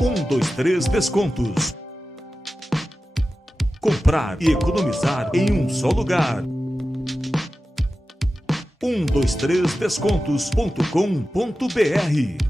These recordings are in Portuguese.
123 Descontos. Comprar e economizar em um só lugar. 123descontos.com.br.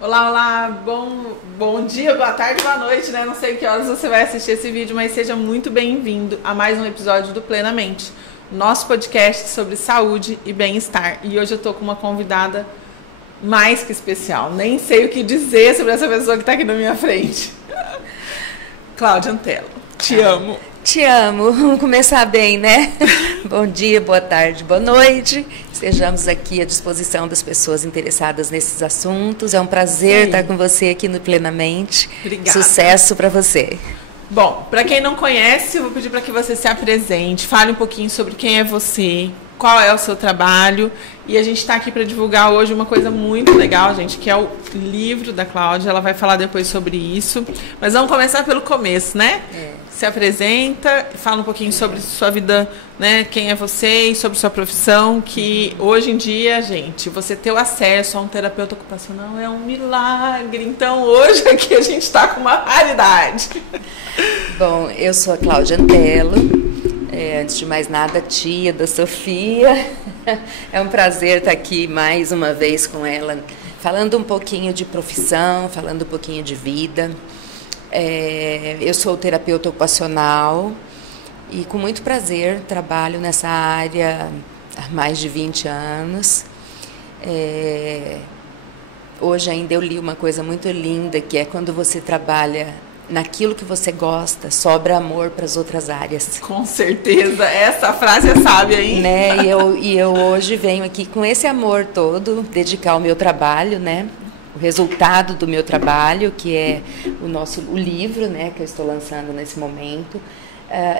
Olá, bom dia, boa tarde, boa noite, né? Não sei que horas você vai assistir esse vídeo, mas seja muito bem-vindo a mais um episódio do Plenamente, nosso podcast sobre saúde e bem-estar. E hoje eu tô com uma convidada mais que especial, nem sei o que dizer sobre essa pessoa que tá aqui na minha frente. Cláudia Antelo, te amo. Te amo, vamos começar bem, né? Bom dia, boa tarde, boa noite. Estejamos aqui à disposição das pessoas interessadas nesses assuntos. É um prazer estar com você aqui no Plenamente. Obrigada. Sucesso para você. Bom, para quem não conhece, eu vou pedir para que você se apresente, fale um pouquinho sobre quem é você, qual é o seu trabalho. E a gente está aqui para divulgar hoje uma coisa muito legal, gente, que é o livro da Cláudia. Ela vai falar depois sobre isso. Mas vamos começar pelo começo, né? Se apresenta, fala um pouquinho sobre sua vida, né? Quem é você e sobre sua profissão, que hoje em dia, gente, você ter o acesso a um terapeuta ocupacional é um milagre. Então, hoje aqui a gente está com uma raridade. Bom, eu sou a Cláudia Antelo. Antes de mais nada, tia da Sofia. É um prazer estar aqui mais uma vez com ela, falando um pouquinho de profissão, falando um pouquinho de vida. Eu sou terapeuta ocupacional e com muito prazer trabalho nessa área há mais de 20 anos. Hoje ainda eu li uma coisa muito linda, que é quando você trabalha naquilo que você gosta, sobra amor para as outras áreas. Com certeza, essa frase é sábia, hein? Né? E eu hoje venho aqui com esse amor todo, dedicar ao meu trabalho, né? O resultado do meu trabalho, que é o livro, né, que eu estou lançando nesse momento.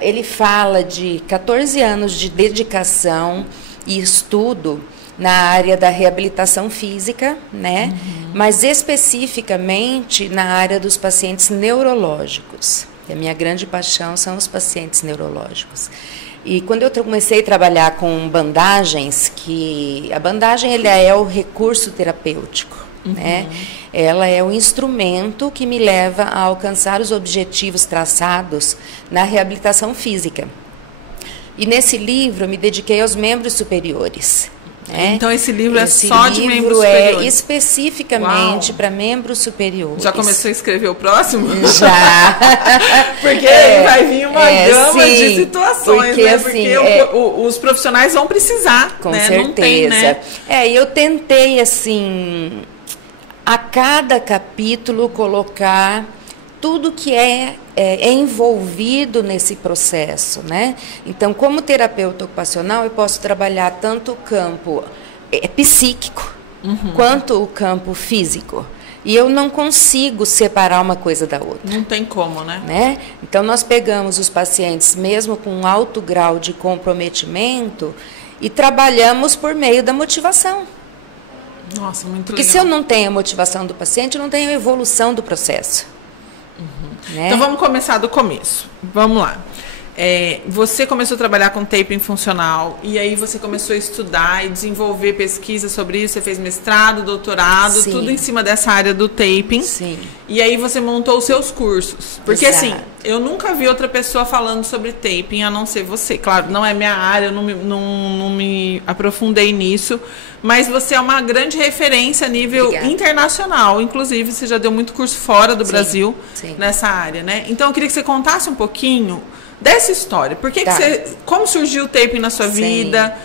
Ele fala de 14 anos de dedicação e estudo na área da reabilitação física, né? Mas especificamente na área dos pacientes neurológicos. E a minha grande paixão são os pacientes neurológicos. E quando eu comecei a trabalhar com bandagens, que a bandagem ele é o recurso terapêutico, né? Ela é o instrumento que me leva a alcançar os objetivos traçados na reabilitação física. E nesse livro eu me dediquei aos membros superiores. Então esse livro é só de membros superiores? Especificamente para membros superiores. Já começou a escrever o próximo? Já. Porque vai vir uma gama de situações, porque, né? Porque os profissionais vão precisar. Com né? certeza. Não tem, né? Eu tentei, assim, a cada capítulo colocar tudo que é envolvido nesse processo, né? Então, como terapeuta ocupacional, eu posso trabalhar tanto o campo psíquico quanto o campo físico. E eu não consigo separar uma coisa da outra. Não tem como, né? Então, nós pegamos os pacientes, mesmo com um alto grau de comprometimento, e trabalhamos por meio da motivação. Nossa, muito Porque legal. se eu não tenho a motivação do paciente, eu não tenho a evolução do processo. Né? Então vamos começar do começo. Vamos lá. você começou a trabalhar com taping funcional e aí você começou a estudar e desenvolver pesquisa sobre isso, você fez mestrado, doutorado, Sim. tudo em cima dessa área do taping. Sim. E aí você montou os seus cursos. Porque Exato. assim, eu nunca vi outra pessoa falando sobre taping a não ser você. Claro, não é minha área, eu não me aprofundei nisso, mas você é uma grande referência a nível Obrigada. internacional. Inclusive, você já deu muito curso fora do Sim, Brasil sim. nessa área, né? Então, eu queria que você contasse um pouquinho dessa história. Por que, Tá. que você... Como surgiu o taping na sua Sim. vida?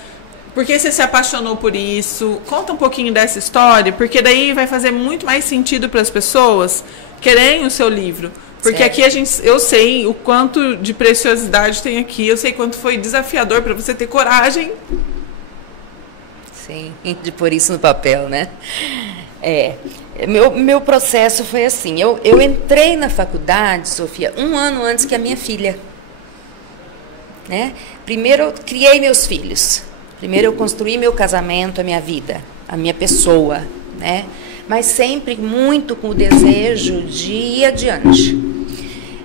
Por que você se apaixonou por isso? Conta um pouquinho dessa história, porque daí vai fazer muito mais sentido para as pessoas quererem o seu livro. Porque Certo. aqui eu sei o quanto de preciosidade tem aqui, eu sei quanto foi desafiador para você ter coragem. Sim, de pôr isso no papel, né? Meu processo foi assim, eu entrei na faculdade, Sofia, 1 ano antes que a minha filha. Né? Primeiro eu criei meus filhos, primeiro eu construí meu casamento, a minha vida, a minha pessoa, né? Mas sempre muito com o desejo de ir adiante.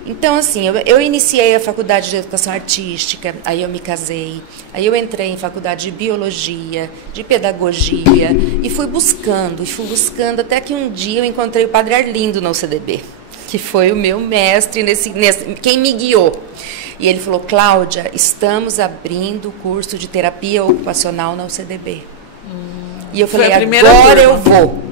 Então, assim, eu iniciei a faculdade de educação artística, aí eu me casei, aí eu entrei em faculdade de biologia, de pedagogia, e fui buscando, até que um dia eu encontrei o Padre Arlindo na UCDB, que foi o meu mestre, quem me guiou. E ele falou, Cláudia, estamos abrindo o curso de terapia ocupacional na UCDB. E eu falei, agora eu vou.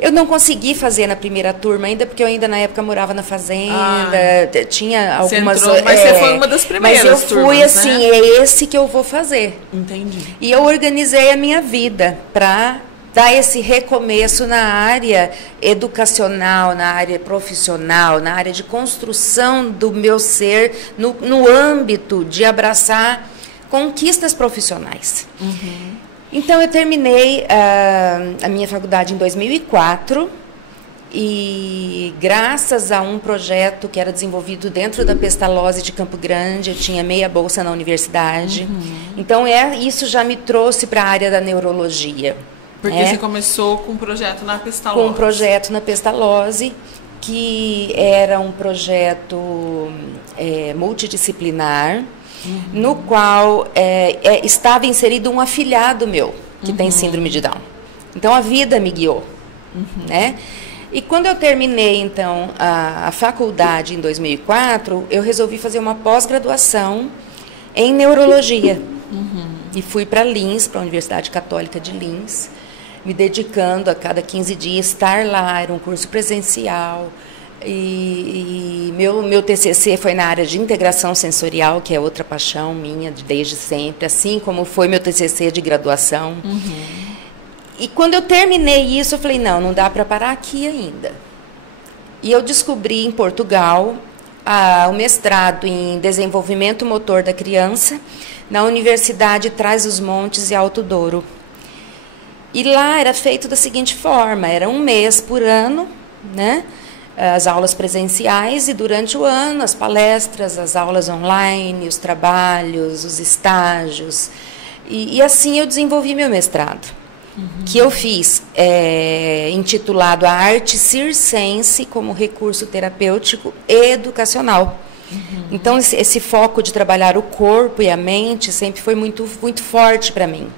Eu não consegui fazer na primeira turma ainda, porque eu ainda na época morava na fazenda, tinha algumas... Você entrou, mas você foi uma das primeiras Mas eu fui turmas, assim, né? é esse que eu vou fazer. Entendi. E eu organizei a minha vida para dar esse recomeço na área educacional, na área profissional, na área de construção do meu ser, no âmbito de abraçar conquistas profissionais. Então, eu terminei a minha faculdade em 2004 e, graças a um projeto que era desenvolvido dentro da Pestalozzi de Campo Grande, eu tinha meia bolsa na universidade. Então, isso já me trouxe para a área da neurologia. Porque você começou com um projeto na Pestalozzi. Com um projeto na Pestalozzi, que era um projeto multidisciplinar, no qual estava inserido um afilhado meu, que tem síndrome de Down. Então, a vida me guiou. Né? E quando eu terminei, então, a faculdade em 2004, eu resolvi fazer uma pós-graduação em neurologia. E fui para Linz, para a Universidade Católica de Linz, me dedicando a cada 15 dias, estar lá, era um curso presencial. E meu TCC foi na área de integração sensorial, que é outra paixão minha desde sempre, assim como foi meu TCC de graduação. E quando eu terminei isso, eu falei, não dá para parar aqui ainda. E eu descobri em Portugal o mestrado em desenvolvimento motor da criança na Universidade Trás-os-Montes e Alto Douro. E lá era feito da seguinte forma, era 1 mês por ano, né? As aulas presenciais e durante o ano as palestras, as aulas online, os trabalhos, os estágios. E assim eu desenvolvi meu mestrado, que eu fiz intitulado A Arte Circense como Recurso Terapêutico e Educacional. Então esse foco de trabalhar o corpo e a mente sempre foi muito, muito forte para mim.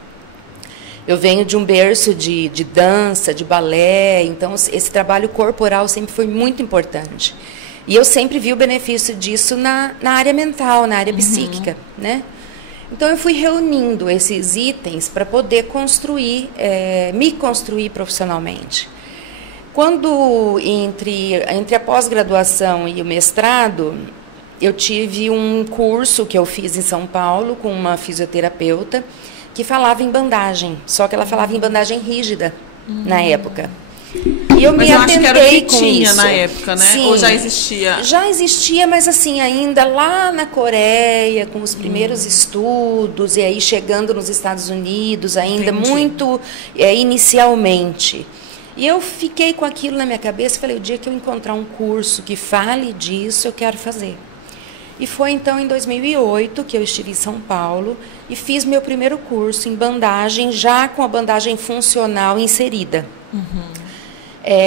Eu venho de um berço de dança, de balé, então esse trabalho corporal sempre foi muito importante. E eu sempre vi o benefício disso na área mental, na área psíquica, né? Então eu fui reunindo esses itens para poder me construir profissionalmente. Quando entre a pós-graduação e o mestrado, eu tive um curso que eu fiz em São Paulo com uma fisioterapeuta, que falava em bandagem, só que ela falava em bandagem rígida na época. E eu me acho que era o que com tinha isso. na época, né? Sim, ou já existia? Já existia, mas assim, ainda lá na Coreia, com os primeiros estudos, e aí chegando nos Estados Unidos, ainda muito inicialmente. E eu fiquei com aquilo na minha cabeça e falei, o dia que eu encontrar um curso que fale disso, eu quero fazer. E foi então em 2008 que eu estive em São Paulo e fiz meu primeiro curso em bandagem, já com a bandagem funcional inserida.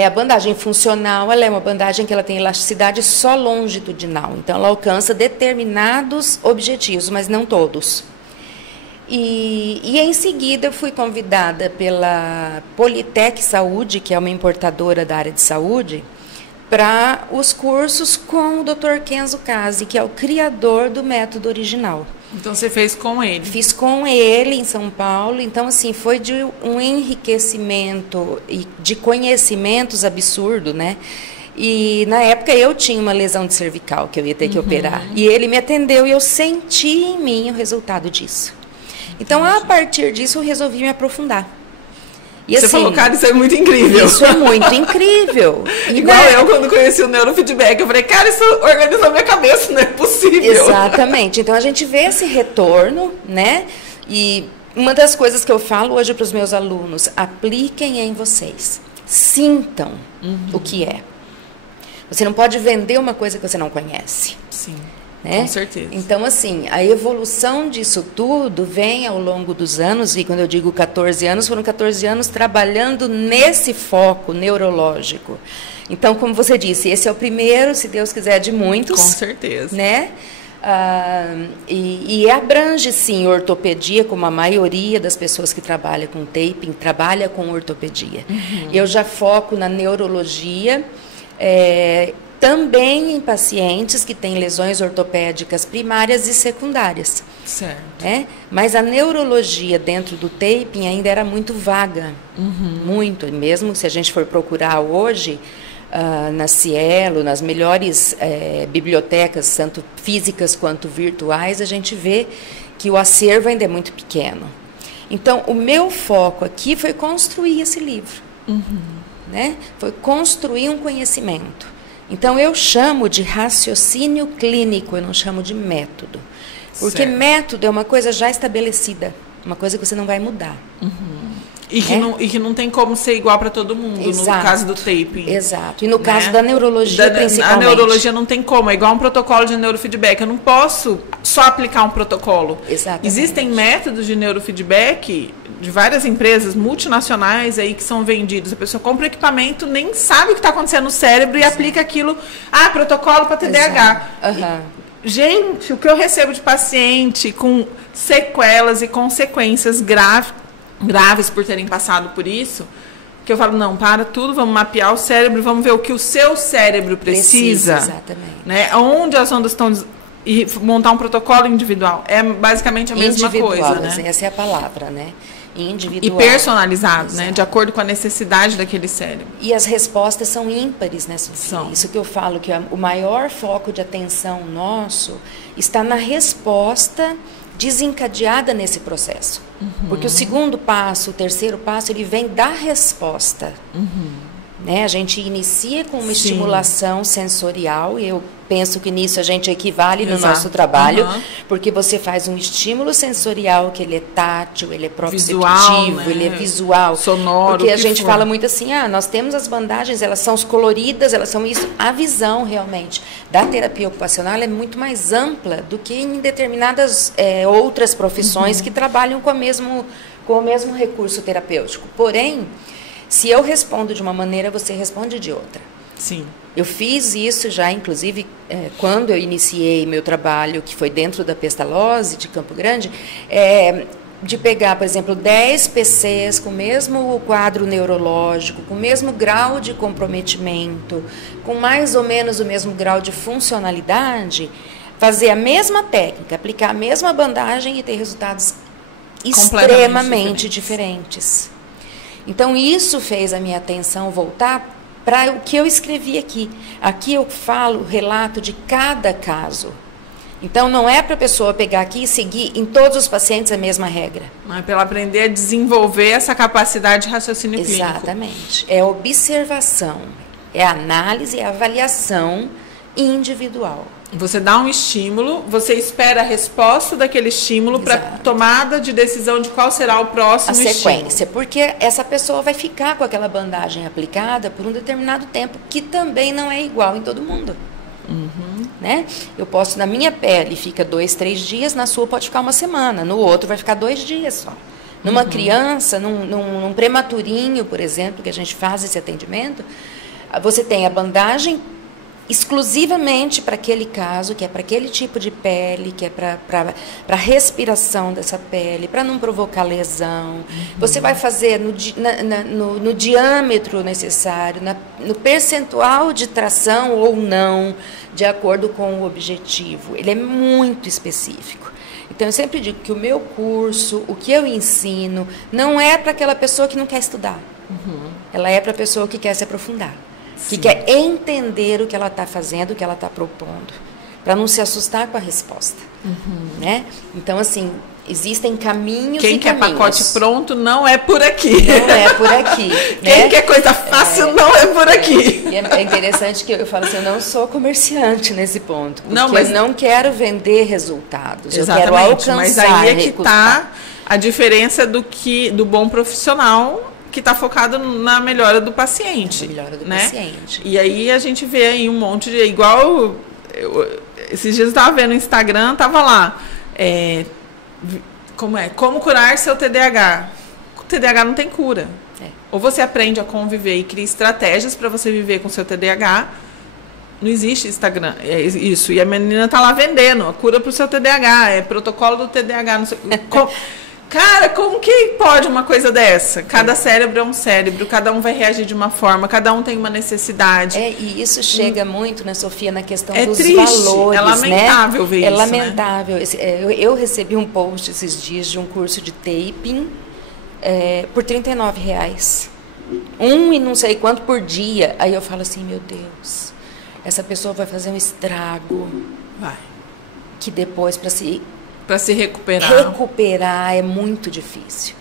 A bandagem funcional, ela é uma bandagem que ela tem elasticidade só longitudinal. Então, ela alcança determinados objetivos, mas não todos. E em seguida, eu fui convidada pela Politec Saúde, que é uma importadora da área de saúde, para os cursos com o Dr. Kenzo Kazi, que é o criador do método original. Então, você fez com ele? Fiz com ele em São Paulo. Então, assim, foi de um enriquecimento e de conhecimentos absurdo, né? E, na época, eu tinha uma lesão de cervical que eu ia ter que operar. E ele me atendeu e eu senti em mim o resultado disso. Então, a partir disso, eu resolvi me aprofundar. E, você assim, falou, cara, isso é muito incrível. Isso é muito incrível. Igual eu, quando conheci o neurofeedback, eu falei, cara, isso organizou minha cabeça, não é possível. Exatamente. Então, a gente vê esse retorno, né? E uma das coisas que eu falo hoje para os meus alunos, apliquem em vocês. Sintam o que é. Você não pode vender uma coisa que você não conhece. Sim. Né? Com certeza. Então, assim, a evolução disso tudo vem ao longo dos anos, e quando eu digo 14 anos, foram 14 anos trabalhando nesse foco neurológico. Então, como você disse, esse é o primeiro, se Deus quiser, de muitos. Com certeza. Né? E abrange, sim, ortopedia, como a maioria das pessoas que trabalham com taping, trabalha com ortopedia. Eu já foco na neurologia, também em pacientes que têm lesões ortopédicas primárias e secundárias. Certo. Mas a neurologia dentro do taping ainda era muito vaga. Muito. Mesmo se a gente for procurar hoje, na Cielo, nas melhores bibliotecas, tanto físicas quanto virtuais, a gente vê que o acervo ainda é muito pequeno. Então, o meu foco aqui foi construir esse livro. Né? Foi construir um conhecimento. Então, eu chamo de raciocínio clínico, eu não chamo de método. Porque certo. Método é uma coisa já estabelecida, uma coisa que você não vai mudar. E que não tem como ser igual para todo mundo, exato. No caso do taping. Exato. E no caso da neurologia, principalmente. A neurologia não tem como, é igual um protocolo de neurofeedback. Eu não posso só aplicar um protocolo. Exatamente. Existem métodos de neurofeedback de várias empresas multinacionais aí que são vendidos. A pessoa compra equipamento, nem sabe o que está acontecendo no cérebro e aplica aquilo. Protocolo para TDAH. Gente, o que eu recebo de paciente com sequelas e consequências graves por terem passado por isso, que eu falo, não, para tudo, vamos mapear o cérebro, vamos ver o que o seu cérebro precisa. Exatamente. Né? Onde as ondas estão... E montar um protocolo individual. É basicamente a mesma coisa, né? Essa é a palavra, né? Individual. E personalizado, né? De acordo com a necessidade daquele cérebro. E as respostas são ímpares, né, Sofia? São. Isso que eu falo, que o maior foco de atenção nosso está na resposta desencadeada nesse processo. Porque o segundo passo, o terceiro passo, ele vem da resposta. Né? A gente inicia com uma estimulação sensorial, e eu penso que nisso a gente equivale no nosso trabalho, porque você faz um estímulo sensorial que ele é tátil, ele é proprioceptivo, visual, né? Ele é visual. Sonoro. Porque a gente fala muito assim, nós temos as bandagens, elas são coloridas, elas são isso. A visão, realmente, da terapia ocupacional é muito mais ampla do que em determinadas outras profissões que trabalham com o mesmo recurso terapêutico. Porém, se eu respondo de uma maneira, você responde de outra. Sim. Eu fiz isso já, inclusive, quando eu iniciei meu trabalho, que foi dentro da Pestalozzi, de Campo Grande, de pegar, por exemplo, 10 PCs com o mesmo quadro neurológico, com o mesmo grau de comprometimento, com mais ou menos o mesmo grau de funcionalidade, fazer a mesma técnica, aplicar a mesma bandagem e ter resultados extremamente diferentes. Então, isso fez a minha atenção voltar para o que eu escrevi aqui. Aqui eu falo o relato de cada caso. Então, não é para a pessoa pegar aqui e seguir em todos os pacientes a mesma regra. Mas para ela aprender a desenvolver essa capacidade de raciocínio clínico. Exatamente. É observação, é análise, é avaliação individual. Você dá um estímulo, você espera a resposta daquele estímulo para tomada de decisão de qual será o próximo sequência, estímulo. Porque essa pessoa vai ficar com aquela bandagem aplicada por um determinado tempo, que também não é igual em todo mundo. Né? Eu posso, na minha pele, fica 2, 3 dias, na sua pode ficar uma semana, no outro vai ficar 2 dias só. Numa criança, num prematurinho, por exemplo, que a gente faz esse atendimento, você tem a bandagem exclusivamente para aquele caso, que é para aquele tipo de pele, que é para a respiração dessa pele, para não provocar lesão. Você vai fazer no diâmetro necessário, no percentual de tração ou não, de acordo com o objetivo. Ele é muito específico. Então, eu sempre digo que o meu curso, o que eu ensino, não é para aquela pessoa que não quer estudar. Ela é para a pessoa que quer se aprofundar. Que quer entender o que ela está fazendo, o que ela está propondo, para não se assustar com a resposta. Né? Então, assim, existem caminhos Quem e quer caminhos. pacote pronto não é por aqui. Não é por aqui. Quem né? quer coisa fácil não é por aqui. E é interessante que eu falo assim, eu não sou comerciante nesse ponto. Porque Não, mas eu não quero vender resultados. Exatamente, eu quero alcançar. mas aí é que está a diferença do bom profissional que está focado na melhora do paciente. Na melhora do né? paciente. E aí a gente vê aí um monte de... Igual... esses dias eu estava vendo no Instagram, estava lá... Como curar seu TDAH. O TDAH não tem cura. Ou você aprende a conviver e cria estratégias para você viver com seu TDAH. Não existe Instagram. É isso. E a menina tá lá vendendo a cura para o seu TDAH. É protocolo do TDAH. Não sei, cara, como que pode uma coisa dessa? Cada cérebro é um cérebro, cada um vai reagir de uma forma, cada um tem uma necessidade. E isso chega muito, né, Sofia, na questão É dos triste, valores, é lamentável, né? ver isso, É lamentável. Né? Eu recebi um post esses dias de um curso de taping por R$39. E não sei quanto por dia. Aí eu falo assim, meu Deus, essa pessoa vai fazer um estrago. Vai. Que depois, para se recuperar é muito difícil.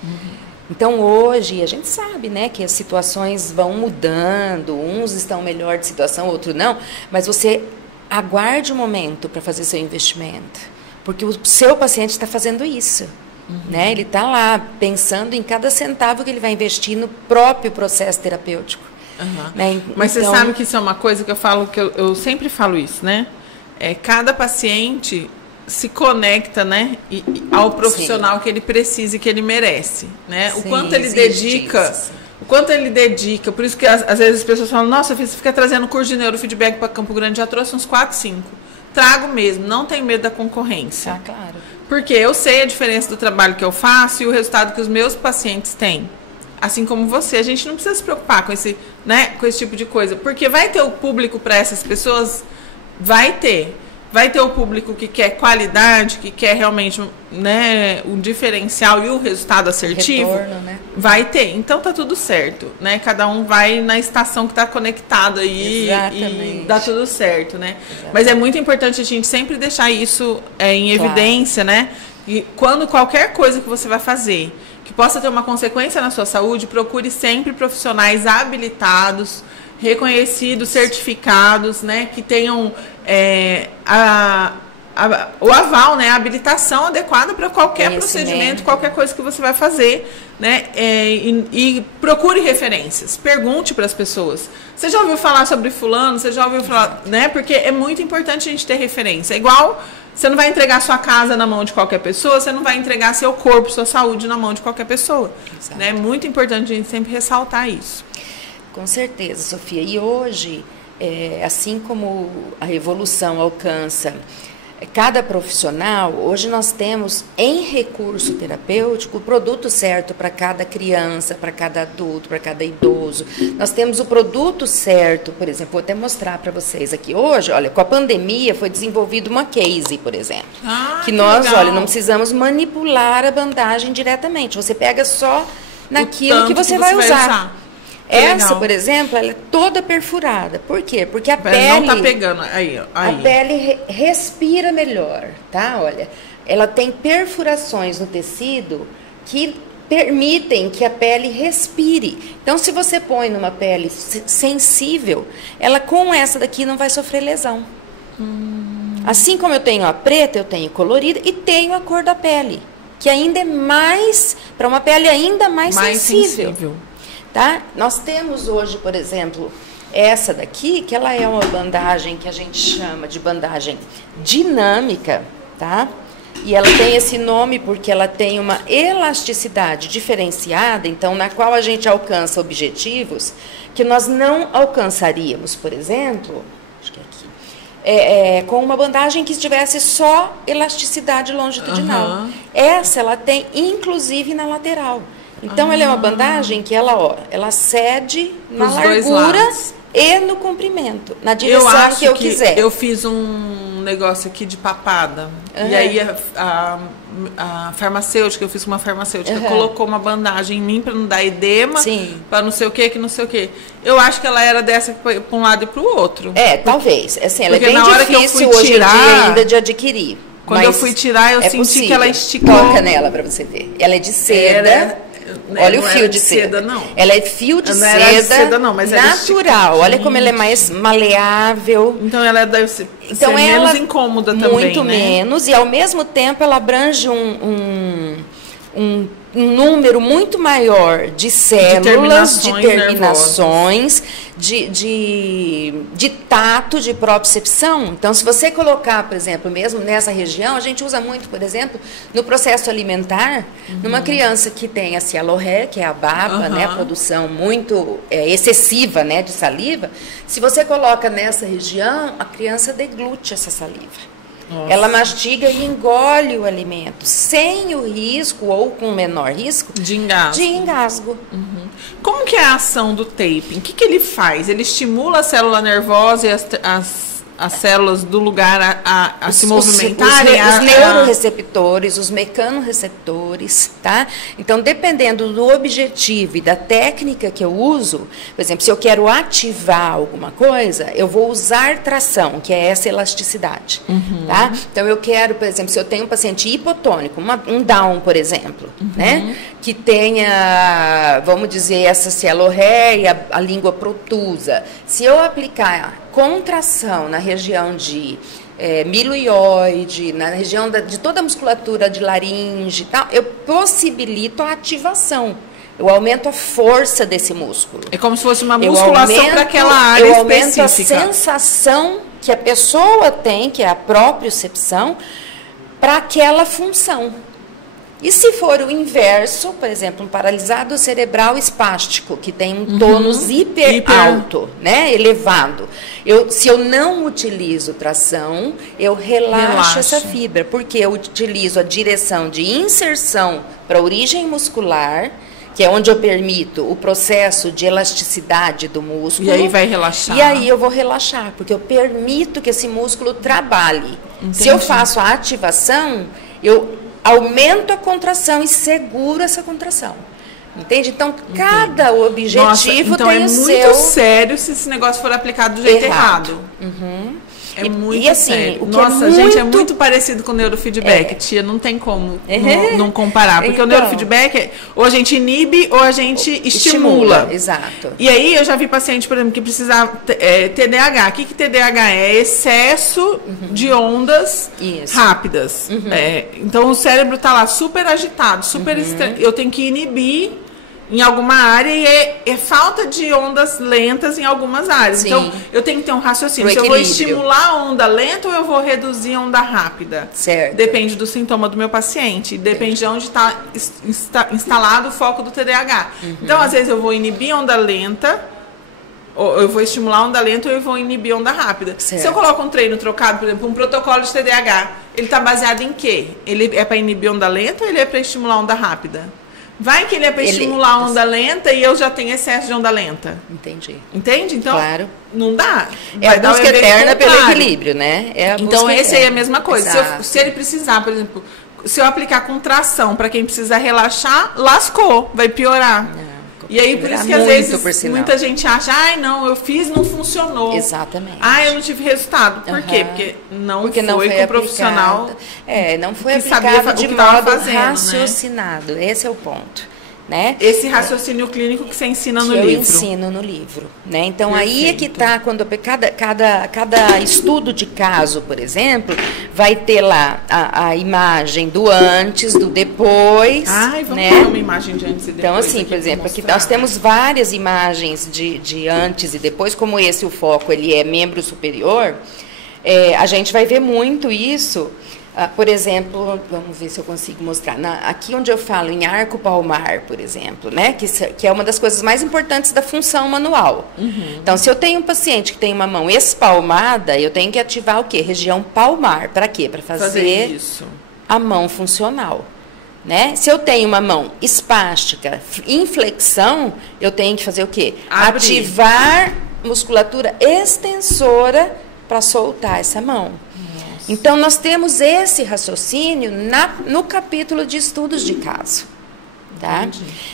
Então, hoje, a gente sabe, né, que as situações vão mudando, uns estão melhor de situação, outros não, mas você aguarde um momento para fazer seu investimento, porque o seu paciente está fazendo isso. Né? Ele está lá pensando em cada centavo que ele vai investir no próprio processo terapêutico. Né? Mas então, você sabe que isso é uma coisa que eu falo, que eu sempre falo isso, né? Cada paciente se conecta, né, ao profissional que ele precisa e que ele merece, né? O quanto ele dedica, por isso que às vezes as pessoas falam, nossa, você fica trazendo curso de neurofeedback para Campo Grande, já trouxe uns 4, 5. Trago mesmo, não tenho medo da concorrência. Claro. Porque eu sei a diferença do trabalho que eu faço e o resultado que os meus pacientes têm. Assim como você, a gente não precisa se preocupar com esse tipo de coisa, porque vai ter o público para essas pessoas, vai ter o público que quer qualidade, que quer realmente, né, o diferencial e o resultado assertivo. Retorno, né? Vai ter. Então tá tudo certo, né? Cada um vai na estação que está conectada aí. Exatamente. E dá tudo certo, né? Exatamente. Mas é muito importante a gente sempre deixar isso em evidência, né? E quando qualquer coisa que você vai fazer que possa ter uma consequência na sua saúde, procure sempre profissionais habilitados, reconhecidos, certificados, né, que tenham o aval, né, a habilitação adequada para qualquer procedimento, qualquer coisa que você vai fazer, né, e procure referências, pergunte para as pessoas. Você já ouviu falar sobre fulano? Você já ouviu falar, né? Porque é muito importante a gente ter referência. É igual, você não vai entregar sua casa na mão de qualquer pessoa, você não vai entregar seu corpo, sua saúde na mão de qualquer pessoa. Né? É muito importante a gente sempre ressaltar isso. Com certeza, Sofia. E hoje, assim como a evolução alcança cada profissional, hoje nós temos em recurso terapêutico o produto certo para cada criança, para cada adulto, para cada idoso. Nós temos o produto certo, por exemplo, vou até mostrar para vocês aqui. Hoje, olha, com a pandemia foi desenvolvida uma case, por exemplo. Que nós, legal. olha, não precisamos manipular a bandagem diretamente. Você pega só naquilo que você vai usar. Essa, por exemplo, ela é toda perfurada. Por quê? Porque a pele... Não tá pegando. Aí. A pele respira melhor, tá? Olha, ela tem perfurações no tecido que permitem que a pele respire. Então, se você põe numa pele sensível, ela com essa daqui não vai sofrer lesão. Assim como eu tenho a preta, eu tenho colorida e tenho a cor da pele, que ainda é mais... para uma pele ainda mais sensível. Tá? Nós temos hoje, por exemplo, essa daqui, que ela é uma bandagem que a gente chama de bandagem dinâmica, tá? E ela tem esse nome porque ela tem uma elasticidade diferenciada, então, na qual a gente alcança objetivos que nós não alcançaríamos, por exemplo, acho que é aqui, com uma bandagem que tivesse só elasticidade longitudinal. Essa ela tem, inclusive, na lateral. Então, ela é uma bandagem que ela cede na largura e no comprimento, na direção que eu quiser. Eu fiz um negócio aqui de papada. E aí a farmacêutica, eu fiz com uma farmacêutica, colocou uma bandagem em mim para não dar edema, para não sei o que não sei o que. Eu acho que ela era dessa para um lado e para o outro. Talvez. Assim, ela é bem difícil hoje em dia ainda de adquirir. Quando eu fui tirar, eu senti possível. Que ela esticou. Toca nela para você ver. Ela é de seda. Olha o fio de seda. Não. Ela é fio de não era de seda, não, mas natural. Olha como ela é mais maleável. Então ela deve ser menos incômoda também, muito menos, e ao mesmo tempo ela abrange um número muito maior de células, de terminações, de tato, de propriocepção. Então, se você colocar, por exemplo, mesmo nessa região, a gente usa muito, por exemplo, no processo alimentar, numa criança que tem a cialorreia, que é a baba, né, a produção muito excessiva, né, de saliva, se você coloca nessa região, a criança deglute essa saliva. Nossa. Ela mastiga e engole o alimento, sem o risco, ou com menor risco, de engasgo. Como que é a ação do taping? O que ele faz? Ele estimula a célula nervosa e as células do lugar a se movimentarem? Os neuroreceptores, os mecanorreceptores, tá? Então, dependendo do objetivo e da técnica que eu uso, por exemplo, se eu quero ativar alguma coisa, eu vou usar tração, que é essa elasticidade, tá? Então, eu quero, por exemplo, se eu tenho um paciente hipotônico, um Down, por exemplo, né? Que tenha, vamos dizer, essa cialorreia, a língua protusa. Se eu aplicar contração na região de miloioide, na região de toda a musculatura de laringe e tal, eu possibilito a ativação. Eu aumento a força desse músculo. É como se fosse uma musculação para aquela área específica. Eu aumento a sensação que a pessoa tem, que é a propriocepção, para aquela função. E se for o inverso, por exemplo, um paralisado cerebral espástico, que tem um tônus hiper alto, né, elevado. Se eu não utilizo tração, eu relaxo essa fibra, porque eu utilizo a direção de inserção para a origem muscular, que é onde eu permito o processo de elasticidade do músculo. E aí vai relaxar. E aí eu vou relaxar, porque eu permito que esse músculo trabalhe. Entendi. Se eu faço a ativação, eu aumento a contração e seguro essa contração. Entende? Então, cada objetivo então tem o seu... Então, é muito sério se esse negócio for aplicado do jeito errado. É muito assim, sério. Nossa, gente, é muito parecido com o neurofeedback, tia. Não tem como não comparar. Porque o neurofeedback, ou a gente inibe ou a gente estimula. Exato. E aí, eu já vi paciente, por exemplo, que precisa TDAH. O que TDAH é? Excesso de ondas rápidas. Então, o cérebro está lá super agitado, super eu tenho que inibir em alguma área e é falta de ondas lentas em algumas áreas. Sim. Então, eu tenho que ter um raciocínio. Se eu vou estimular a onda lenta ou eu vou reduzir a onda rápida? Certo. Depende do sintoma do meu paciente. Depende de onde está instalado o foco do TDAH. Então, às vezes, eu vou inibir a onda lenta, ou eu vou estimular a onda lenta ou eu vou inibir a onda rápida. Certo. Se eu coloco um treino trocado, por exemplo, um protocolo de TDAH, ele está baseado em quê? Ele é para inibir a onda lenta ou ele é para estimular a onda rápida? Vai que ele é para estimular a onda lenta e eu já tenho excesso de onda lenta. Entendi. Entende? Então, claro. Não dá. É a busca eterna pelo equilíbrio, né? Então, esse aí é a mesma coisa. Se ele precisar, por exemplo, se eu aplicar contração para quem precisa relaxar, lascou, vai piorar. E aí, por isso que às vezes muita gente acha, não, eu fiz, não funcionou. Exatamente. Eu não tive resultado. Por quê? Porque não foi com o profissional. Não foi aplicado de modo raciocinado. Né? Esse é o ponto. Né? Esse raciocínio clínico que você ensina no livro. Eu ensino no livro. Né? Então, perfeito. Aí é que está, quando cada estudo de caso, por exemplo, vai ter lá a imagem do antes, do depois. Vamos ver uma imagem de antes e depois. Então, assim, por exemplo, aqui nós temos várias imagens de antes e depois, como esse, o foco, ele é membro superior, a gente vai ver muito isso Por exemplo, vamos ver se eu consigo mostrar. Aqui onde eu falo em arco palmar, por exemplo, né? Que é uma das coisas mais importantes da função manual. Então, se eu tenho um paciente que tem uma mão espalmada, eu tenho que ativar o quê? Região palmar. Para quê? Para fazer isso. A mão funcional. Né? Se eu tenho uma mão espástica, em flexão, eu tenho que fazer o quê? Abrir. Ativar musculatura extensora para soltar essa mão. Então, nós temos esse raciocínio no capítulo de estudos de caso. Tá?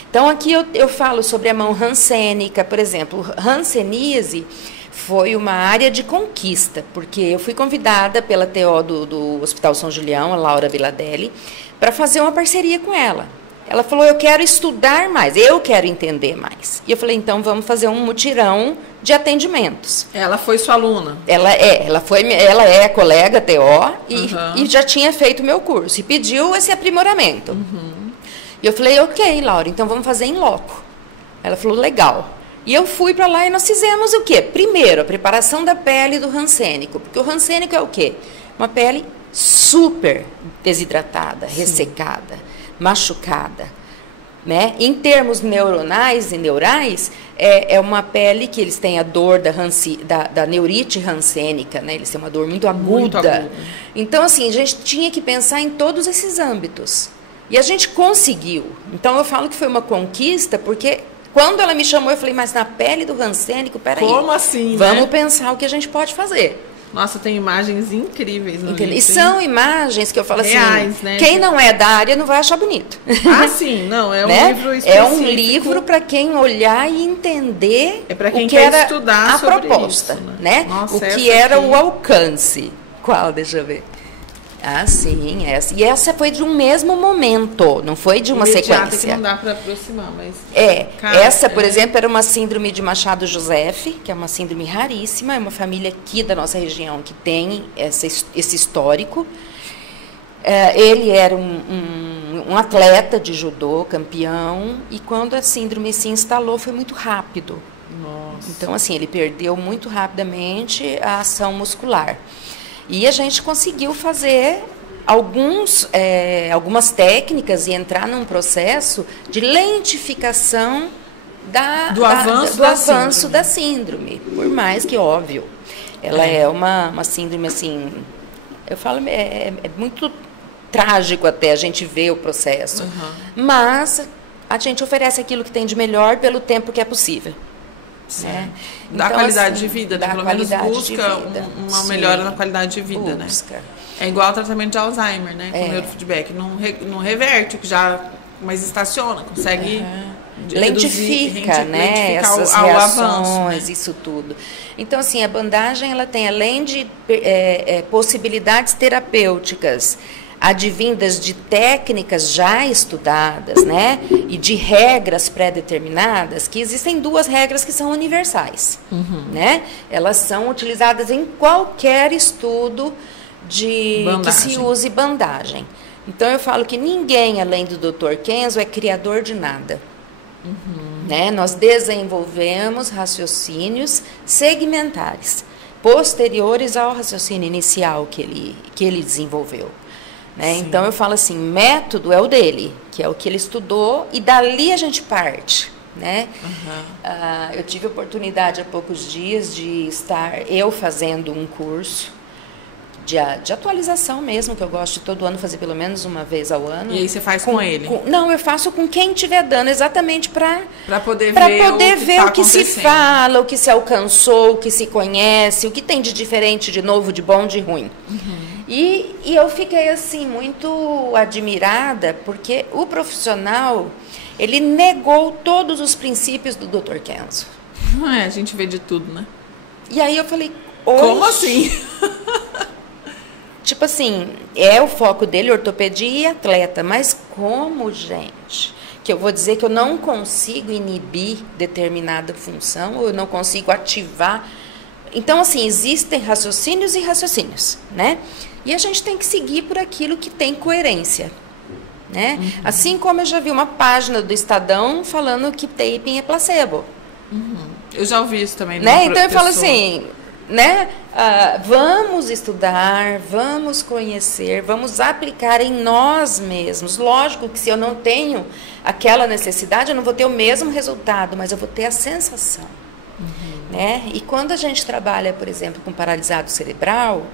Então, aqui eu falo sobre a mão rancênica, por exemplo. Hanseníase foi uma área de conquista, porque eu fui convidada pela TO do Hospital São Julião, a Laura Biladelli, para fazer uma parceria com ela. Ela falou, eu quero estudar mais, eu quero entender mais. E eu falei, então vamos fazer um mutirão de atendimentos. Ela foi sua aluna? Ela é colega TO e já tinha feito o meu curso e pediu esse aprimoramento. E eu falei, ok, Laura, então vamos fazer em loco. Ela falou, legal. E eu fui para lá e nós fizemos o quê? Primeiro, a preparação da pele do rancênico. Porque o rancênico é o quê? Uma pele super desidratada, ressecada, machucada, né? Em termos neuronais e neurais, é uma pele que eles têm a dor da neurite rancênica, né? Eles têm uma dor muito aguda. Então, assim, a gente tinha que pensar em todos esses âmbitos. E a gente conseguiu. Então, eu falo que foi uma conquista, porque quando ela me chamou, eu falei, mas na pele do rancênico, peraí. Como assim, vamos né? pensar o que a gente pode fazer. Nossa, tem imagens incríveis no livro. E são imagens que eu falo reais, assim, né? Quem não é da área não vai achar bonito. Ah, sim, não, é um né? livro específico. É um livro para quem olhar e entender quem o que quer era estudar a sobre proposta, isso, né? Nossa, o que era aqui... o alcance. Qual? Deixa eu ver. Ah, sim, essa. E essa foi de um mesmo momento, não foi de uma sequência. Que não dá para aproximar, mas... Essa, por exemplo, era uma síndrome de Machado-Joseph, que é uma síndrome raríssima, é uma família aqui da nossa região que tem esse histórico. Ele era um atleta de judô, campeão, e quando a síndrome se instalou, foi muito rápido. Nossa. Então, assim, ele perdeu muito rapidamente a ação muscular. E a gente conseguiu fazer algumas técnicas e entrar num processo de lentificação do avanço da síndrome. Por mais que, óbvio, ela é uma síndrome, assim, eu falo, é muito trágico até a gente ver o processo. Mas a gente oferece aquilo que tem de melhor pelo tempo que é possível. Né? Da então, qualidade assim, de vida, né? Pelo menos busca uma melhora na qualidade de vida, né? É igual ao tratamento de Alzheimer, né? Com neurofeedback. Não reverte, mas estaciona, consegue lentifica, né? Essas reações, avanço, né? Isso tudo. Então, assim, a bandagem, ela tem, além de possibilidades terapêuticas advindas de técnicas já estudadas, né, e de regras pré-determinadas, que existem duas regras que são universais, né? Elas são utilizadas em qualquer estudo que se use bandagem. Então, eu falo que ninguém, além do Dr. Kenzo, é criador de nada. Né? Nós desenvolvemos raciocínios segmentares, posteriores ao raciocínio inicial que ele desenvolveu. Né? Então, eu falo assim, método é o dele, que é o que ele estudou, e dali a gente parte. Né? Eu tive a oportunidade há poucos dias de estar eu fazendo um curso de atualização mesmo, que eu gosto de todo ano fazer pelo menos uma vez ao ano. E aí você faz com ele? Não, eu faço com quem estiver dando, exatamente para poder ver o que se fala, o que se alcançou, o que se conhece, o que tem de diferente, de novo, de bom, de ruim. E eu fiquei assim muito admirada, porque o profissional, ele negou todos os princípios do Dr. Kenzo. A gente vê de tudo, né? E aí eu falei, como assim? Tipo assim, é o foco dele, ortopedia e atleta, mas como, gente, que eu vou dizer que eu não consigo inibir determinada função, ou eu não consigo ativar. Então, assim, existem raciocínios e raciocínios, né? E a gente tem que seguir por aquilo que tem coerência, né? Assim como eu já vi uma página do Estadão falando que taping é placebo. Eu já ouvi isso também. Né? Então eu falo assim, né? Vamos estudar, vamos conhecer, vamos aplicar em nós mesmos. Lógico que se eu não tenho aquela necessidade, eu não vou ter o mesmo resultado, mas eu vou ter a sensação. Né? E quando a gente trabalha, por exemplo, com paralisado cerebral,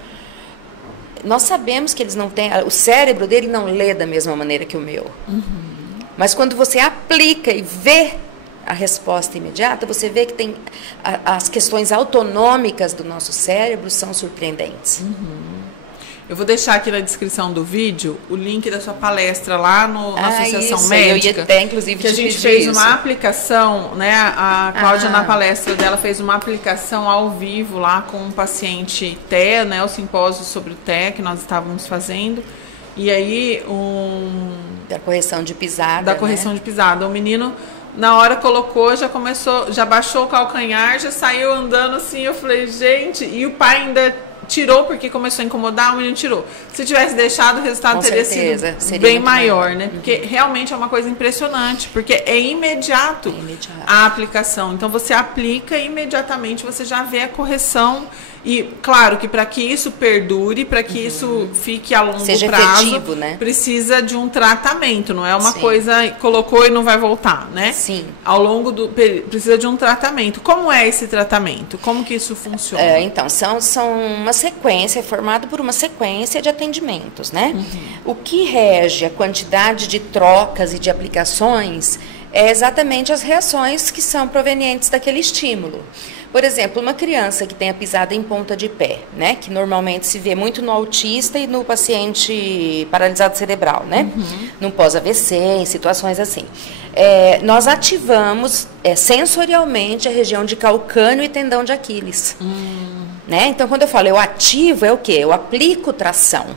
nós sabemos que eles não têm, o cérebro dele não lê da mesma maneira que o meu. Mas quando você aplica e vê a resposta imediata, você vê que tem as questões autonômicas do nosso cérebro são surpreendentes. Eu vou deixar aqui na descrição do vídeo o link da sua palestra lá na Associação isso, Médica. Eu ia até, inclusive, que a gente fez uma aplicação, né? A Cláudia, na palestra dela, fez uma aplicação ao vivo lá com um paciente TEA, né? O simpósio sobre o TEA que nós estávamos fazendo. E aí, da correção de pisada. Da correção de pisada. O menino, na hora colocou, já começou, já baixou o calcanhar, já saiu andando assim. Eu falei, gente, e o pai ainda tirou porque começou a incomodar, o menino tirou. Se tivesse deixado, o resultado teria sido bem maior, né? Porque realmente é uma coisa impressionante, porque é imediato a aplicação. Então você aplica e imediatamente você já vê a correção. E claro que para que isso perdure, para que isso fique a longo Seja prazo, efetivo, né? Precisa de um tratamento, não é uma coisa colocou e não vai voltar, né? Sim. Ao longo do precisa de um tratamento. Como é esse tratamento? Como que isso funciona? Então, são uma sequência, é formado por uma sequência de atendimentos, né? O que rege a quantidade de trocas e de aplicações é exatamente as reações que são provenientes daquele estímulo. Por exemplo, uma criança que tem a pisada em ponta de pé, né, que normalmente se vê muito no autista e no paciente paralisado cerebral, né, no pós-AVC, em situações assim. Nós ativamos sensorialmente a região de calcâneo e tendão de Aquiles. Né? Então, quando eu falo eu ativo, é o quê? Eu aplico tração.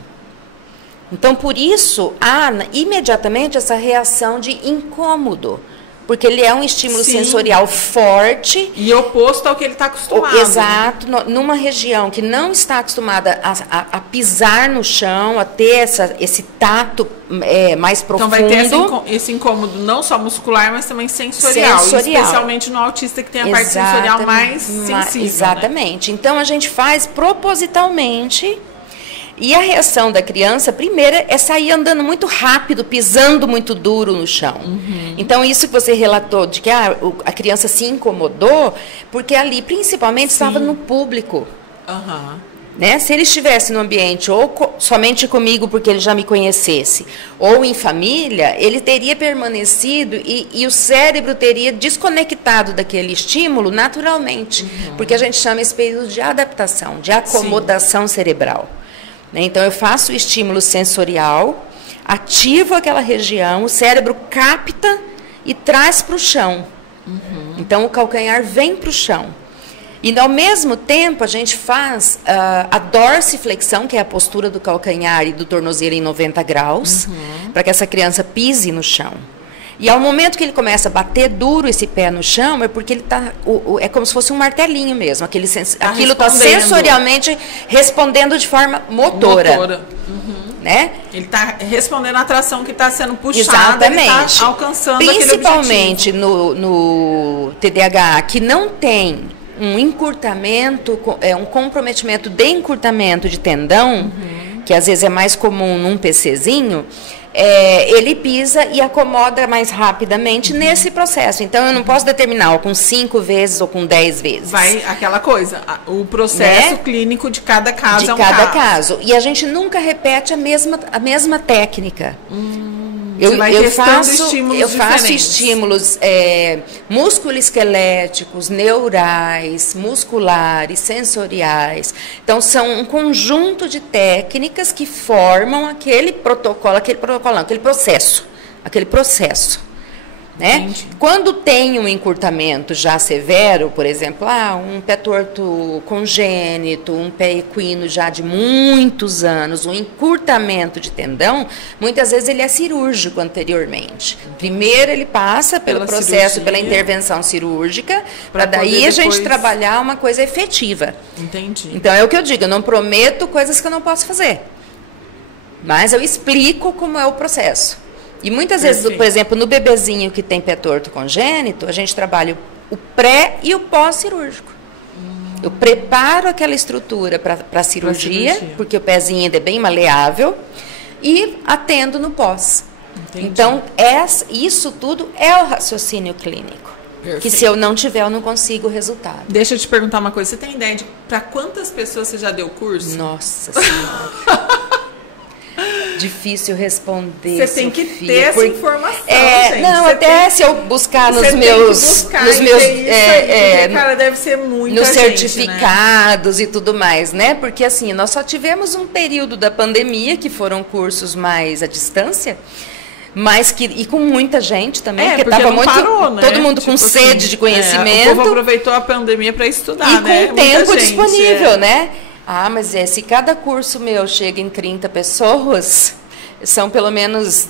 Então, por isso, há imediatamente essa reação de incômodo. Porque ele é um estímulo sensorial forte. E oposto ao que ele está acostumado. Exato. Né? Numa região que não está acostumada a pisar no chão, a ter esse tato mais profundo. Então vai ter esse incômodo não só muscular, mas também sensorial. Especialmente no autista que tem a parte sensorial mais sensível. Exatamente. Né? Então a gente faz propositalmente. E a reação da criança, primeiro, é sair andando muito rápido, pisando muito duro no chão. Então, isso que você relatou, de que a criança se incomodou, porque ali, principalmente, estava no público. Né? Se ele estivesse no ambiente, ou somente comigo, porque ele já me conhecesse, ou em família, ele teria permanecido e o cérebro teria desconectado daquele estímulo naturalmente. Porque a gente chama esse período de adaptação, de acomodação cerebral. Então, eu faço o estímulo sensorial, ativo aquela região, o cérebro capta e traz para o chão. Então, o calcanhar vem para o chão. E, ao mesmo tempo, a gente faz a dorsiflexão, que é a postura do calcanhar e do tornozelo em 90 graus, para que essa criança pise no chão. E ao momento que ele começa a bater duro esse pé no chão, é porque ele está. É como se fosse um martelinho mesmo. Aquilo está sensorialmente respondendo de forma motora. Né? Ele está respondendo à atração que está sendo puxada. Exatamente. Ele está alcançando principalmente no TDAH, que não tem um encurtamento, um comprometimento de encurtamento de tendão, que às vezes é mais comum num PCzinho. Ele pisa e acomoda mais rapidamente nesse processo. Então, eu não posso determinar com 5 vezes ou com 10 vezes. Vai aquela coisa, o processo clínico de cada caso de cada caso. E a gente nunca repete a mesma técnica. Eu faço estímulos musculoesqueléticos, neurais, musculares, sensoriais. Então, são um conjunto de técnicas que formam aquele processo. Né? Quando tem um encurtamento já severo, por exemplo, um pé torto congênito, um pé equino já de muitos anos, um encurtamento de tendão, muitas vezes ele é cirúrgico anteriormente. Primeiro ele passa pelo processo, pela intervenção cirúrgica, para daí a gente trabalhar uma coisa efetiva. Entendi. Então é o que eu digo, eu não prometo coisas que eu não posso fazer, mas eu explico como é o processo. E muitas vezes, por exemplo, no bebezinho que tem pé torto congênito, a gente trabalha o pré e o pós-cirúrgico. Eu preparo aquela estrutura para a cirurgia, porque o pezinho ainda é bem maleável, e atendo no pós. Entendi. Então, isso tudo é o raciocínio clínico. Perfeito. Que se eu não tiver, eu não consigo o resultado. Deixa eu te perguntar uma coisa. Você tem ideia de para quantas pessoas você já deu curso? Nossa Senhora. Difícil responder. Você tem que ter essa informação, gente. Não, você até se eu buscar nos meus cara, deve ser muita nos gente, certificados, né? E tudo mais, né? Porque assim, nós só tivemos um período da pandemia que foram cursos mais à distância, mas e com muita gente também, porque estava muito parou, né? Todo mundo com sede de conhecimento. O povo aproveitou a pandemia para estudar, e né? Com tempo disponível, né? Ah, mas se cada curso meu chega em 30 pessoas, são pelo menos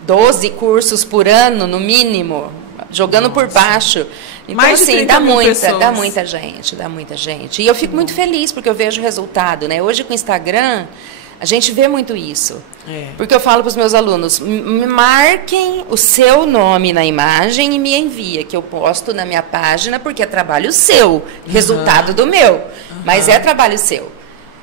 12 cursos por ano, no mínimo, jogando por baixo. Então, Mais assim, de dá 30 muita gente. E eu fico muito feliz, porque eu vejo o resultado, né? Hoje, com o Instagram, a gente vê muito isso. Porque eu falo para os meus alunos, me marquem o seu nome na imagem e me envia, que eu posto na minha página, porque é trabalho seu, resultado do meu. Mas é trabalho seu.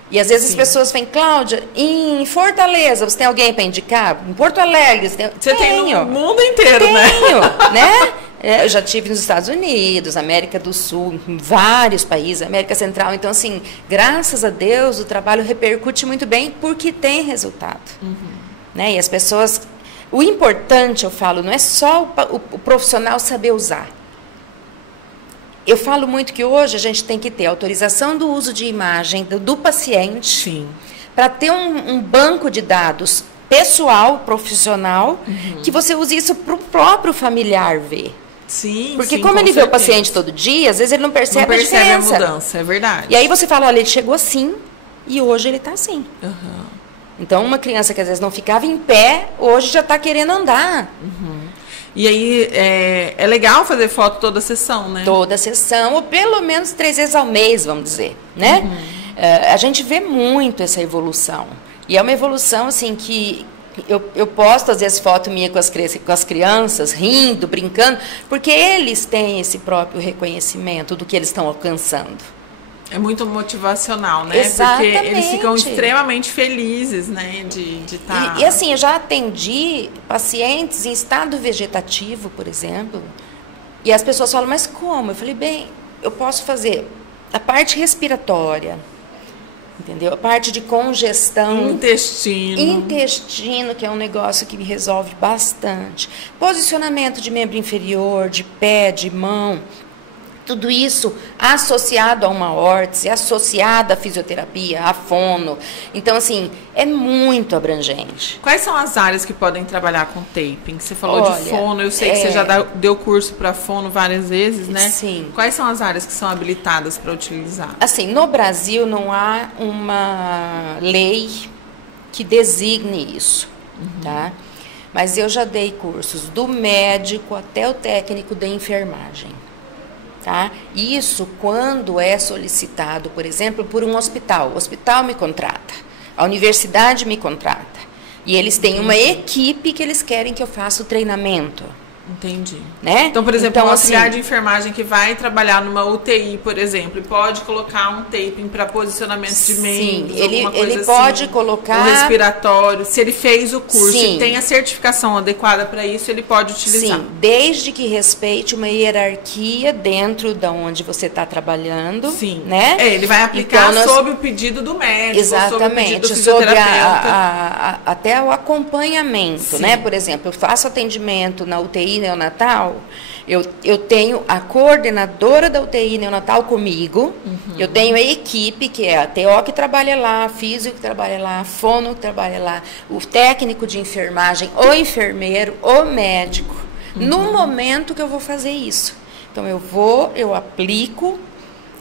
E às vezes as pessoas vêm, Cláudia, em Fortaleza, você tem alguém para indicar? Em Porto Alegre, você tem no mundo inteiro, né? Eu já tive nos Estados Unidos, América do Sul, em vários países, América Central. Então, assim, graças a Deus, o trabalho repercute muito bem porque tem resultado. Né? E as pessoas... O importante, eu falo, não é só o profissional saber usar. Eu falo muito que hoje a gente tem que ter autorização do uso de imagem do paciente para ter um banco de dados pessoal, profissional, que você use isso para o próprio familiar ver. Porque como ele vê o paciente todo dia, às vezes ele não percebe a diferença. A mudança, é verdade. E aí você fala, olha, ele chegou assim e hoje ele está assim. Então, uma criança que às vezes não ficava em pé, hoje já está querendo andar. E aí, é legal fazer foto toda a sessão, né? Toda a sessão, ou pelo menos 3 vezes ao mês, vamos dizer, né? A gente vê muito essa evolução. E é uma evolução, assim, que eu posto, às vezes, foto minha com as crianças, rindo, brincando, porque eles têm esse próprio reconhecimento do que eles estão alcançando. É muito motivacional, né? Exatamente. Porque eles ficam extremamente felizes, né? De estar... E assim, eu já atendi pacientes em estado vegetativo, por exemplo, e as pessoas falam, mas como? Eu falei, bem, eu posso fazer a parte respiratória, entendeu? A parte de congestão. Intestino, que é um negócio que me resolve bastante. Posicionamento de membro inferior, de pé, de mão. Tudo isso associado a uma órtese, associado à fisioterapia, à fono. Então, assim, é muito abrangente. Quais são as áreas que podem trabalhar com taping? Você falou de fono, eu sei que você já deu curso para fono várias vezes, né? Sim. Quais são as áreas que são habilitadas para utilizar? Assim, no Brasil não há uma lei que designe isso, tá? Mas eu já dei cursos do médico até o técnico de enfermagem. Tá? Isso quando é solicitado, por exemplo, por um hospital. O hospital me contrata, a universidade me contrata. E eles têm uma equipe que eles querem que eu faça o treinamento. Entendi. Né? Então, por exemplo, um auxiliar assim, de enfermagem que vai trabalhar numa UTI, por exemplo, e pode colocar um taping para posicionamento de membros, alguma coisa ele pode assim, colocar... o respiratório, se ele fez o curso Sim. e tem a certificação adequada para isso, ele pode utilizar. Sim, desde que respeite uma hierarquia dentro da onde você está trabalhando. Sim. Né? Ele vai aplicar então, sob o pedido do médico, exatamente, sob o pedido do sobre fisioterapeuta. até o acompanhamento, Sim. né? Por exemplo, eu faço atendimento na UTI neonatal, eu tenho a coordenadora da UTI neonatal comigo, eu tenho a equipe, que é a TO que trabalha lá, a físico que trabalha lá, a fono que trabalha lá, o técnico de enfermagem, o enfermeiro, o médico, no momento que eu vou fazer isso. Então, eu aplico,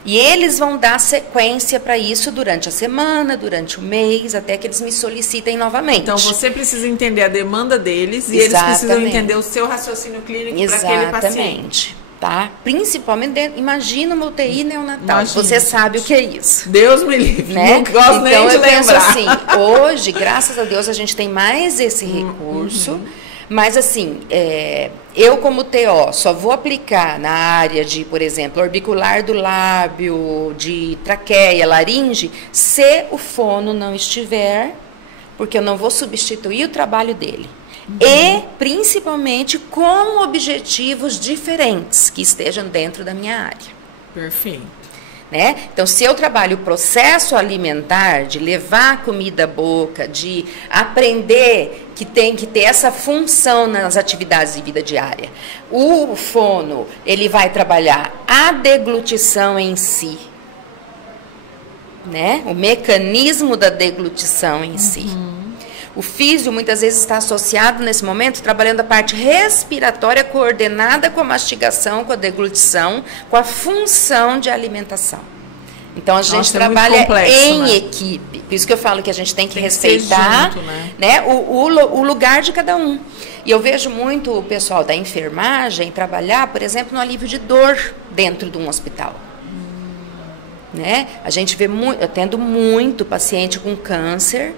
e eles vão dar sequência para isso durante a semana, durante o mês, até que eles me solicitem novamente. Então, você precisa entender a demanda deles e eles precisam entender o seu raciocínio clínico para aquele paciente. Exatamente. Tá? Principalmente, imagina uma UTI neonatal. Você sabe o que é isso. Deus me livre. Né? Não gosto nem de lembrar. Penso assim, hoje, graças a Deus, a gente tem mais esse recurso, Mas assim, eu como TO só vou aplicar na área de, por exemplo, orbicular do lábio, de traqueia, laringe, se o fono não estiver, porque eu não vou substituir o trabalho dele. E, principalmente, com objetivos diferentes que estejam dentro da minha área. Perfeito. Né? Então, se eu trabalho o processo alimentar, de levar a comida à boca, de aprender que tem que ter essa função nas atividades de vida diária, o fono, ele vai trabalhar a deglutição em si, né? O mecanismo da deglutição em si. O físio muitas vezes está associado nesse momento, trabalhando a parte respiratória coordenada com a mastigação, com a deglutição, com a função de alimentação. Então a gente trabalha em equipe. Por isso que eu falo que a gente tem que respeitar junto, né, o lugar de cada um. E eu vejo muito o pessoal da enfermagem trabalhar, por exemplo, no alívio de dor dentro de um hospital. Né? A gente vê muito, eu atendo muito paciente com câncer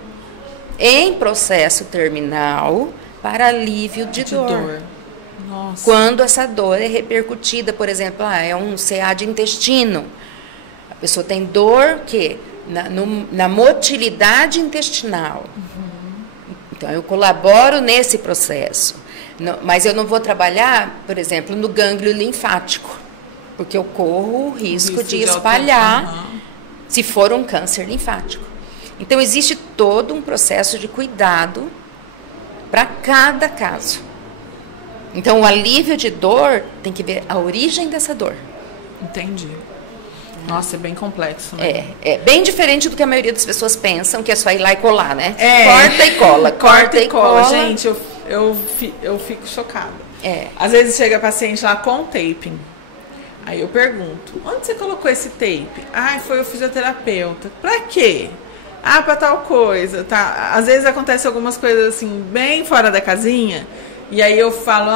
em processo terminal para alívio de dor. Nossa. Quando essa dor é repercutida, por exemplo, é um CA de intestino. A pessoa tem dor que na motilidade intestinal. Então, eu colaboro nesse processo. Mas eu não vou trabalhar, por exemplo, no gânglio linfático, porque eu corro o risco de espalhar se for um câncer linfático. Então, existe todo um processo de cuidado para cada caso. Então, o alívio de dor tem que ver a origem dessa dor. Entendi. Nossa, é bem complexo, né? É bem diferente do que a maioria das pessoas pensam, que é só ir lá e colar, né? Corta e cola, corta e cola. Gente, eu fico chocada. Às vezes chega paciente lá com taping. Aí eu pergunto, onde você colocou esse tape? Foi o fisioterapeuta. Pra quê? Pra tal coisa, tá? Às vezes acontece algumas coisas assim, bem fora da casinha, e aí eu falo,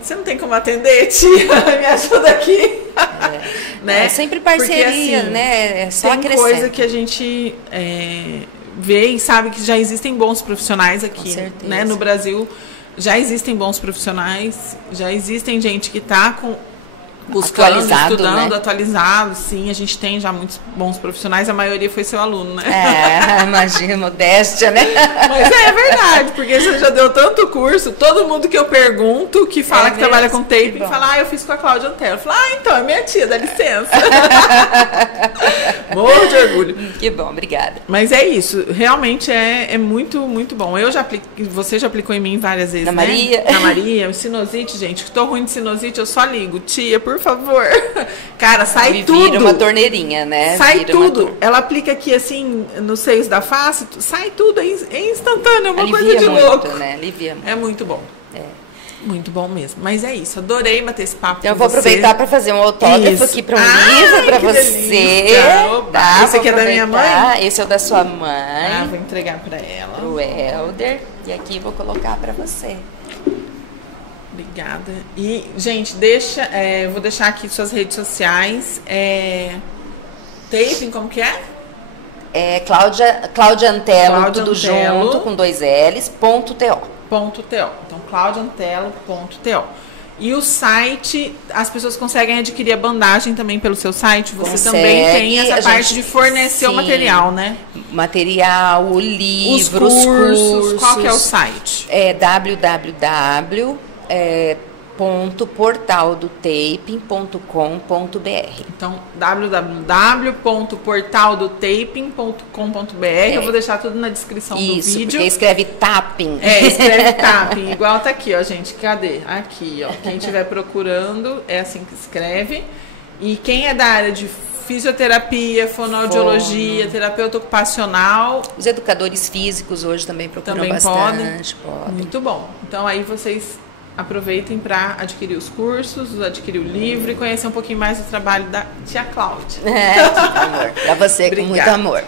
você não tem como atender, tia? Me ajuda aqui. Né? É sempre parceria, porque, assim, né? É só tem coisa que a gente vê e sabe que já existem bons profissionais aqui, né? No Brasil já existem bons profissionais, já existem gente que está buscando, estudando, né? Atualizado, sim, a gente tem já muitos bons profissionais, a maioria foi seu aluno, né? Imagina, modéstia, né? Mas é verdade, porque você já deu tanto curso, todo mundo que eu pergunto, que fala que trabalha com tape, fala, eu fiz com a Cláudia Antelo. Eu falo, então, é minha tia, dá licença. Morro de orgulho. Que bom, obrigada. Mas é isso, realmente é muito, muito bom. Você já aplicou em mim várias vezes, Na né? Maria. Na Maria, o sinusite, gente, que tô ruim de sinusite, eu só ligo, tia, por favor. Cara, sai tudo. Vira uma torneirinha, né? Sai tudo. Ela aplica aqui, assim, nos seios da face, sai tudo, é instantâneo, é uma coisa de louco. Né? Alivia muito. É muito bom. Muito bom mesmo. Mas é isso, adorei bater esse papo eu vou aproveitar para fazer um autógrafo aqui para um livro para você. Tá, esse aqui é da minha mãe? Esse é o da sua mãe. Vou entregar para ela. O Helder. E aqui vou colocar para você. Obrigada. E, gente, vou deixar aqui suas redes sociais. Taping, como que é? Cláudia Antelo, tudo junto, com 2 L's, .to. Então, claudiantelo.to. E o site, as pessoas conseguem adquirir a bandagem também pelo seu site? Você também tem essa parte de fornecer o material, né? Material, o livro, os cursos. Qual que é o site? www.portaldotaping.com.br. Então, www.portaldotaping.com.br. Eu vou deixar tudo na descrição do vídeo. Isso, porque escreve tapping. Escreve tapping. Igual tá aqui, ó, gente. Cadê? Aqui, ó. Quem estiver procurando, é assim que escreve. E quem é da área de fisioterapia, fonoaudiologia, terapeuta ocupacional. Os educadores físicos hoje também procuram bastante. Podem. Muito bom. Então, aí vocês aproveitem para adquirir os cursos, adquirir o livro e conhecer um pouquinho mais do trabalho da tia Cláudia. Amor. Para você, obrigada. Com muito amor.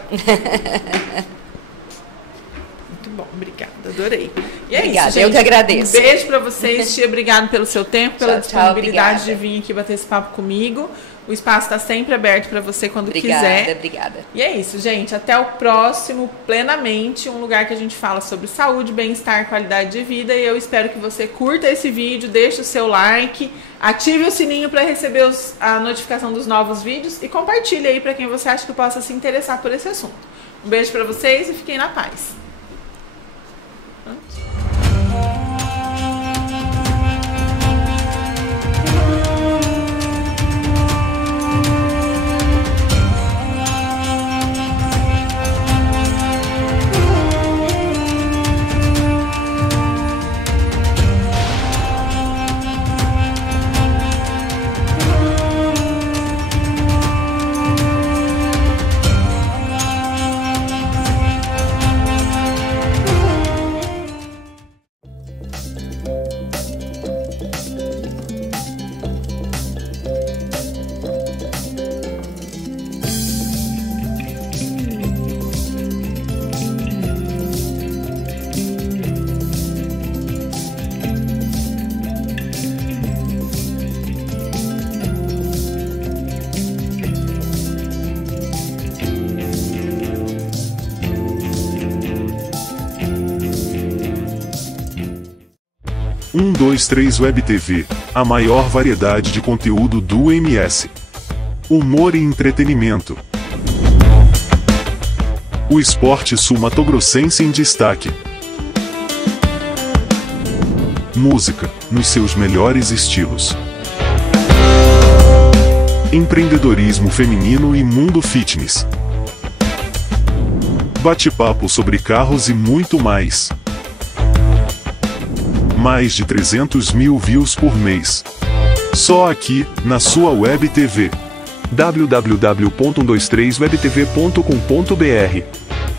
Muito bom, obrigada, adorei. E obrigada, isso, gente. Eu que agradeço. Um beijo para vocês, tia. Obrigado pelo seu tempo, pela disponibilidade de vir aqui bater esse papo comigo. O espaço está sempre aberto para você quando quiser. Obrigada, obrigada. E é isso, gente. Até o próximo Plenamente, um lugar que a gente fala sobre saúde, bem-estar, qualidade de vida. E eu espero que você curta esse vídeo, deixe o seu like, ative o sininho para receber a notificação dos novos vídeos e compartilhe aí para quem você acha que possa se interessar por esse assunto. Um beijo para vocês e fiquem na paz. Um, dois, três Web TV, a maior variedade de conteúdo do MS. Humor e entretenimento. O esporte sul-matogrossense em destaque. Música, nos seus melhores estilos. Empreendedorismo feminino e mundo fitness. Bate-papo sobre carros e muito mais. Mais de 300 mil views por mês. Só aqui, na sua Web TV. www.123webtv.com.br